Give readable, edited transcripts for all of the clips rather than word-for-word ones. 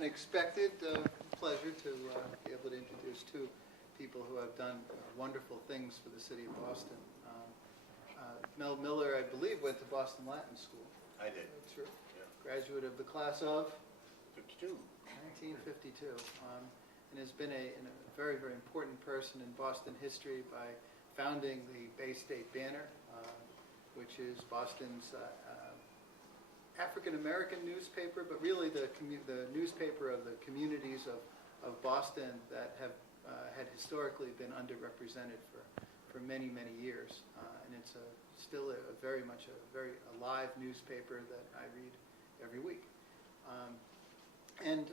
unexpected pleasure to be able to introduce two people who have done wonderful things for the city of Boston. Mel Miller, I believe, went to Boston Latin School. I did. True. Yeah. Graduate of the class of 52. 1952, and has been a very, very important person in Boston history by founding the Bay State Banner, which is Boston's African-American newspaper, but really the newspaper of the communities of Boston that have had historically been underrepresented for many, many years. And it's still very much a very alive newspaper that I read every week. And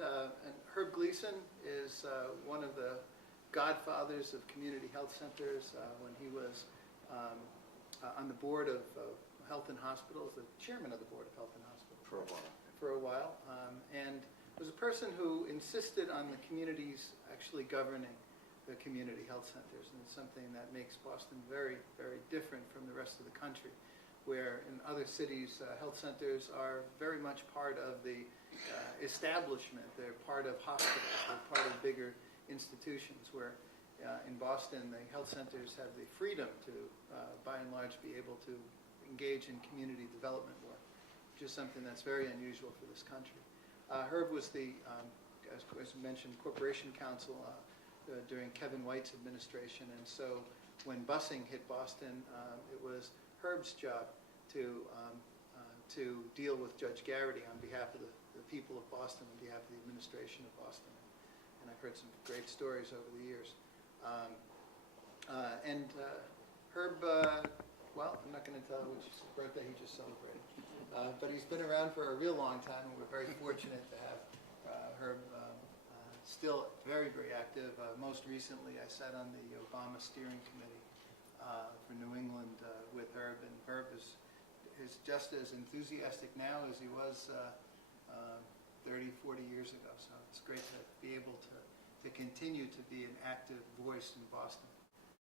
Herb Gleason is one of the godfathers of community health centers when he was on the board of Health and Hospitals, the chairman of the board of Health and Hospitals. For a while. And was a person who insisted on the communities actually governing the community health centers. And it's something that makes Boston very, very different from the rest of the country, where in other cities, health centers are very much part of the establishment. They're part of hospitals. They're part of bigger institutions, where in Boston, the health centers have the freedom to, by and large, be able to engage in community development work, which is something that's very unusual for this country. Herb was the, as mentioned, Corporation Counsel during Kevin White's administration, and so when busing hit Boston, it was Herb's job to deal with Judge Garrity on behalf of the people of Boston, on behalf of the administration of Boston. And I've heard some great stories over the years. Herb, well, I'm not going to tell you which birthday he just celebrated, but he's been around for a real long time, and we're very fortunate to have Herb still very, very active. Most recently, I sat on the Obama steering committee for New England with Herb, and Herb is just as enthusiastic now as he was 30, 40 years ago. So it's great to be able to continue to be an active voice in Boston.